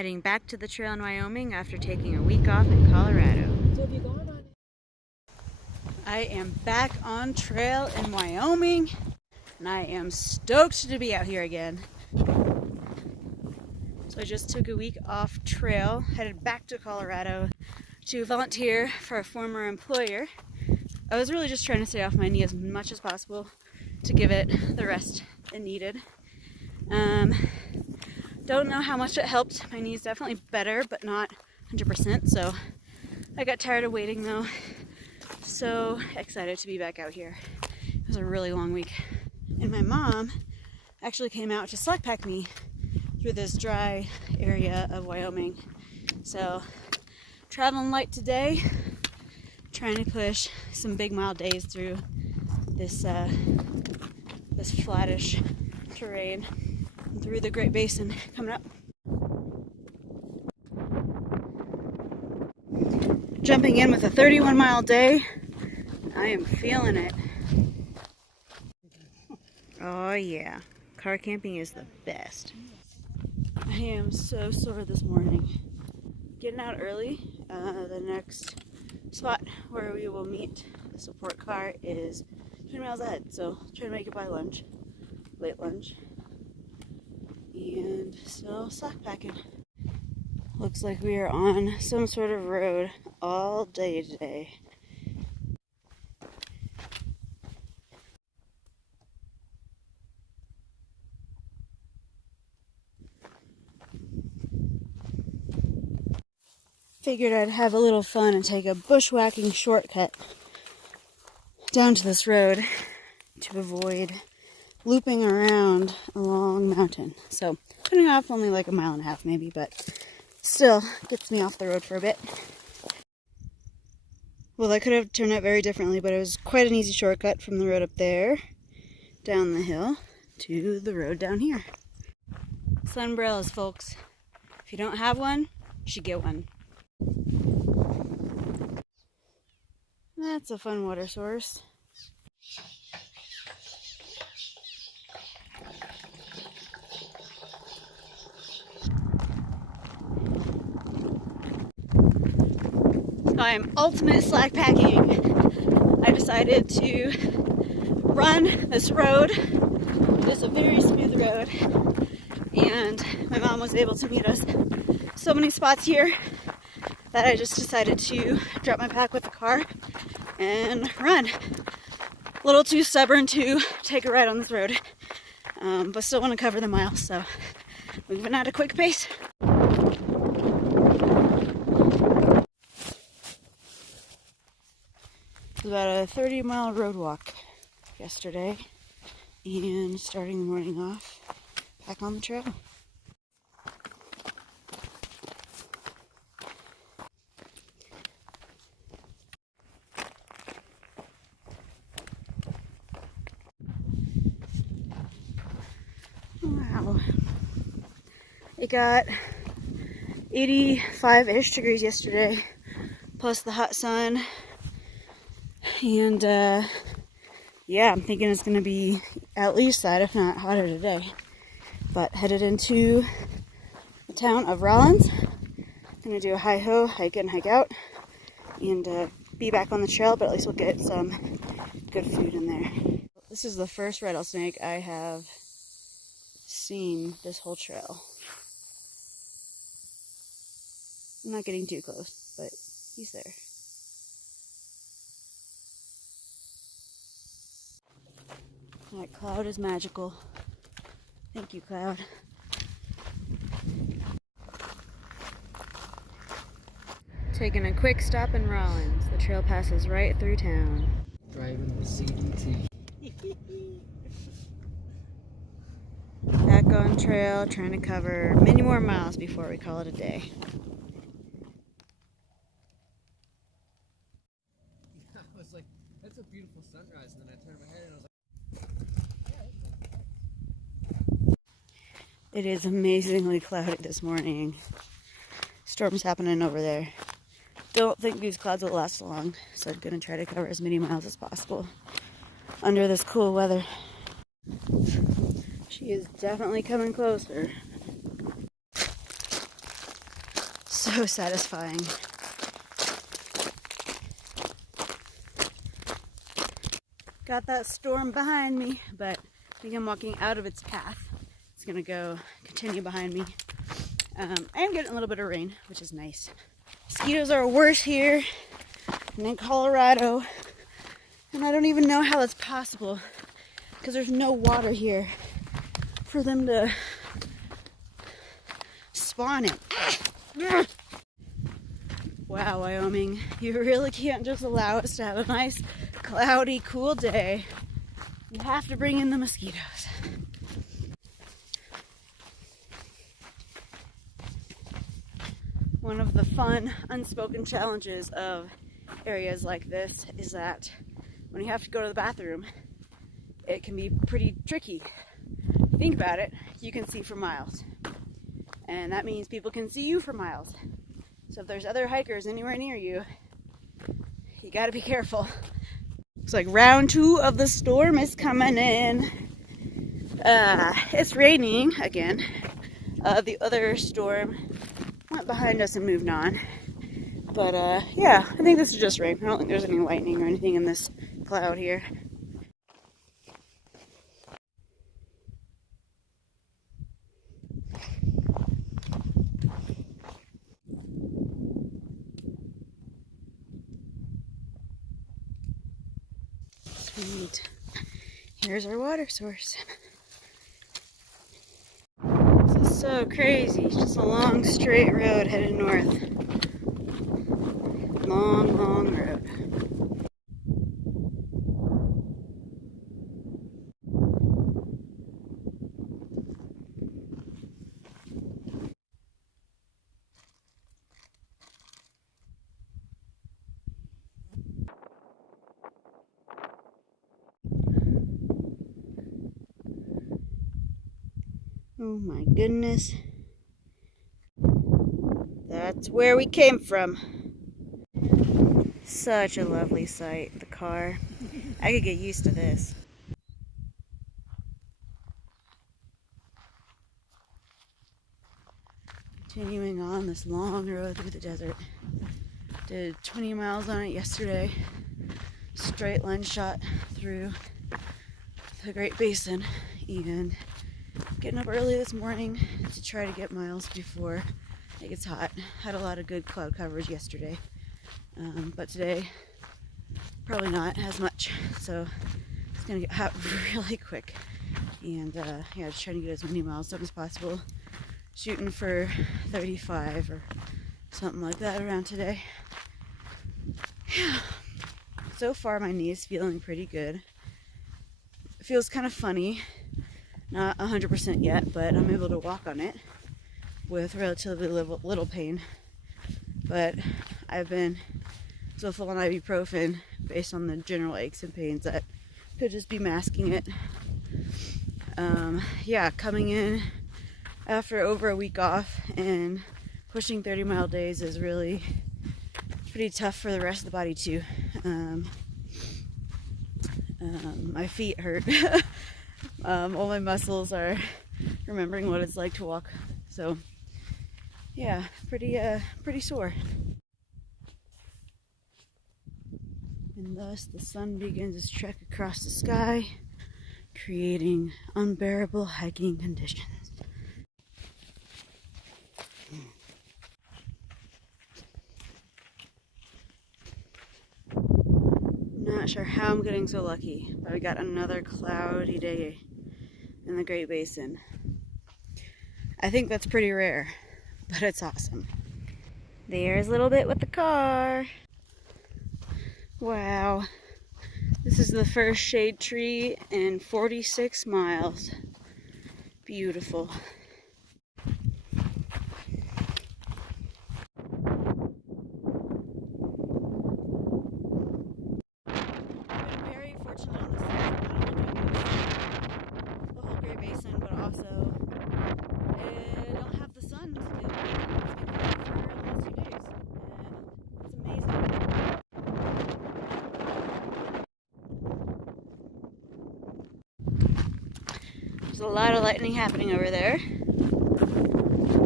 Heading back to the trail in Wyoming after taking a week off in Colorado. So have you gone on it? I am back on trail in Wyoming and I am stoked to be out here again. So I just took a week off trail, headed back to Colorado to volunteer for a former employer. I was really just trying to stay off my knee as much as possible to give it the rest it needed. Don't know how much it helped. My knee's definitely better, but not 100%. So I got tired of waiting though. So excited to be back out here. It was a really long week. And my mom actually came out to slack pack me through this dry area of Wyoming. So traveling light today, trying to push some big mile days through this this flattish terrain through the Great Basin coming up. Jumping in with a 31-mile day. I am feeling it. Oh yeah, car camping is the best. I am so sore this morning. Getting out early. The next spot where we will meet the support car is 20 miles ahead, so trying to make it by lunch, late lunch, and still slack packing. Looks like we are on some sort of road all day today. Figured I'd have a little fun and take a bushwhacking shortcut down to this road to avoid looping around a long mountain. So putting off only like a mile and a half maybe, but still gets me off the road for a bit. Well, that could have turned out very differently, but it was quite an easy shortcut from the road up there, down the hill, to the road down here. Sunumbrellas, folks. If you don't have one, you should get one. That's a fun water source. I am ultimate slack packing. I decided to run this road. It is a very smooth road, and my mom was able to meet us so many spots here that I just decided to drop my pack with the car and run. A little too stubborn to take a ride on this road, but still want to cover the miles, so moving at a quick pace. It was about a 30-mile road walk yesterday, and starting the morning off back on the trail. Wow. It got 85-ish degrees yesterday, plus the hot sun. And yeah, I'm thinking it's going to be at least that, if not hotter today. But headed into the town of Rollins. Going to do a hi-ho, hike in, hike out, and be back on the trail, but at least we'll get some good food in there. This is the first rattlesnake I have seen this whole trail. I'm not getting too close, but he's there. That cloud is magical. Thank you, cloud. Taking a quick stop in Rollins. The trail passes right through town. Driving the CDT. Back on trail, trying to cover many more miles before we call it a day. I was like, that's a beautiful sunrise, and then I turned my head and I was like, it is amazingly cloudy this morning. Storm's happening over there. Don't think these clouds will last long, so I'm going to try to cover as many miles as possible under this cool weather. She is definitely coming closer. so satisfying. Got that storm behind me, but I think I'm walking out of its path. It's gonna continue behind me. I am getting a little bit of rain, which is nice. Mosquitoes are worse here than in Colorado, and I don't even know how that's possible because there's no water here for them to spawn in. Wow, Wyoming, you really can't just allow us to have a nice, cloudy, cool day. You have to bring in the mosquitoes. One of the fun, unspoken challenges of areas like this is that when you have to go to the bathroom, it can be pretty tricky. If you think about it, you can see for miles. And that means people can see you for miles. So if there's other hikers anywhere near you, you gotta be careful. Looks like round 2 of the storm is coming in. It's raining again. The other storm went behind us and moved on. But yeah, I think this is just rain. I don't think there's any lightning or anything in this cloud here. Sweet. Here's our water source. This is so crazy. It's just a long straight road headed north. Long, long road. Oh my goodness. That's where we came from. Such a lovely sight, the car. I could get used to this. Continuing on this long road through the desert. Did 20 miles on it yesterday. Straight line shot through the Great Basin, and getting up early this morning to try to get miles before it gets hot. Had a lot of good cloud coverage yesterday, but today probably not as much, so it's gonna get hot really quick. And yeah, just trying to get as many miles done as possible. Shooting for 35 or something like that around today. Yeah. So far my knee is feeling pretty good. It feels kind of funny. Not 100% yet, but I'm able to walk on it with relatively little pain. But I've been so full on ibuprofen based on the general aches and pains that could just be masking it. Yeah, coming in after over a week off and pushing 30-mile days is really pretty tough for the rest of the body too. My feet hurt. All my muscles are remembering what it's like to walk. So yeah, pretty sore. And thus the sun begins its trek across the sky, creating unbearable hiking conditions. Not sure how I'm getting so lucky, but we got another cloudy day in the Great Basin. I think that's pretty rare, but it's awesome. There's a little bit with the car. Wow. This is the first shade tree in 46 miles. Beautiful. There's a lot of lightning happening over there.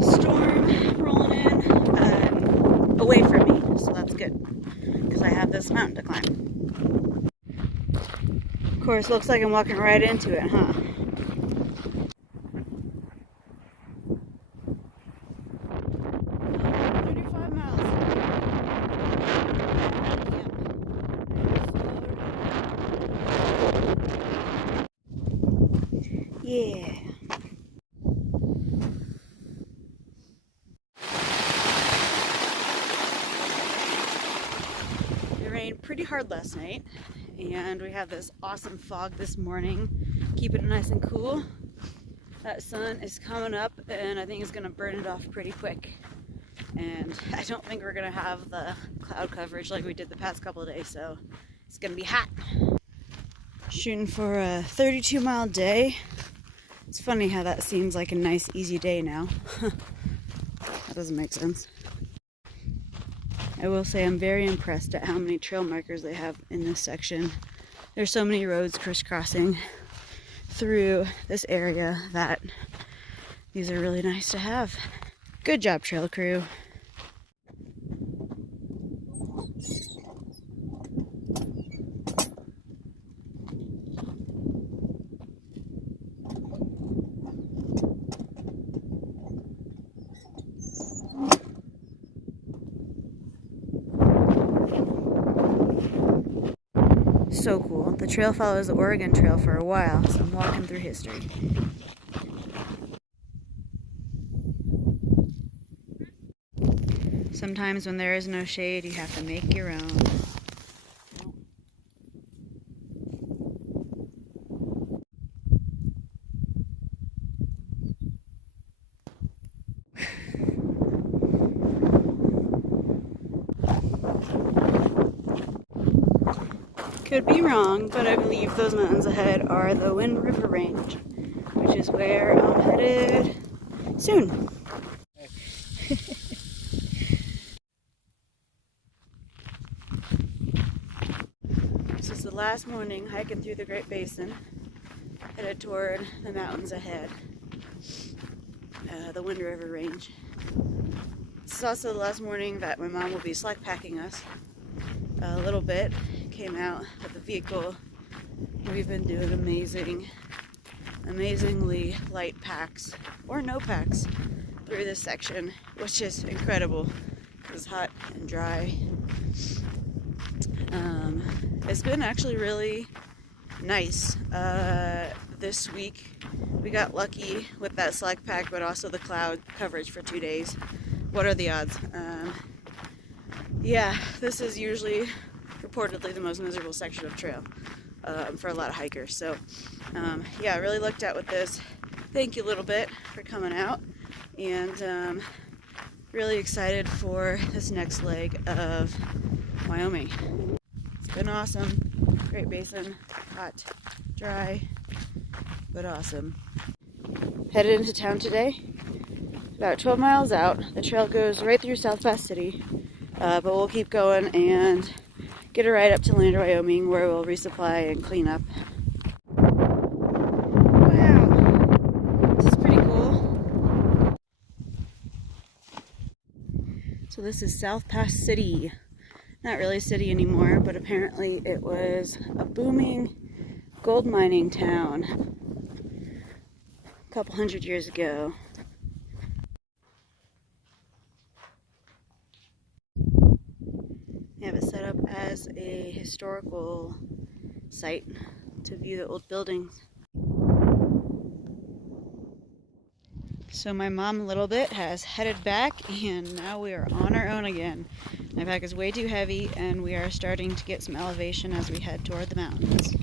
Storm rolling in. good because I have this mountain to climb. Of course, looks like I'm walking right into it, huh? 35 miles. Yeah. It rained pretty hard last night, and we have this awesome fog this morning, keeping it nice and cool. That sun is coming up, and I think it's gonna burn it off pretty quick. And I don't think we're gonna have the cloud coverage like we did the past couple of days, so it's gonna be hot. Shooting for a 32-mile day. It's funny how that seems like a nice, easy day now. That doesn't make sense. I will say I'm very impressed at how many trail markers they have in this section. There's so many roads crisscrossing through this area that these are really nice to have. Good job, trail crew. So cool. The trail follows the Oregon Trail for a while, so I'm walking through history. Sometimes when there is no shade, you have to make your own. Could be wrong, but I believe those mountains ahead are the Wind River Range, which is where I'm headed soon. This is the last morning hiking through the Great Basin, headed toward the mountains ahead, the Wind River Range. This is also the last morning that my mom will be slack packing us a little bit. Came out with the vehicle. We've been doing amazingly light packs, or no packs, through this section, which is incredible. It's hot and dry. It's been actually really nice. This week we got lucky with that slack pack, but also the cloud coverage for 2 days. What are the odds? Yeah, this is usually reportedly the most miserable section of trail for a lot of hikers. So yeah, I really looked at with this. Thank you a little bit for coming out, and really excited for this next leg of Wyoming. It's been awesome. Great Basin, hot, dry, but awesome. Headed into town today, about 12 miles out. The trail goes right through South Pass City, but we'll keep going and get a ride up to Lander, Wyoming, where we'll resupply and clean up. Wow, this is pretty cool. So this is South Pass City. Not really a city anymore, but apparently it was a booming gold mining town a couple hundred years ago. They have it set up as a historical site to view the old buildings. So my mom a little bit has headed back, and now we are on our own again. My pack is way too heavy, and we are starting to get some elevation as we head toward the mountains.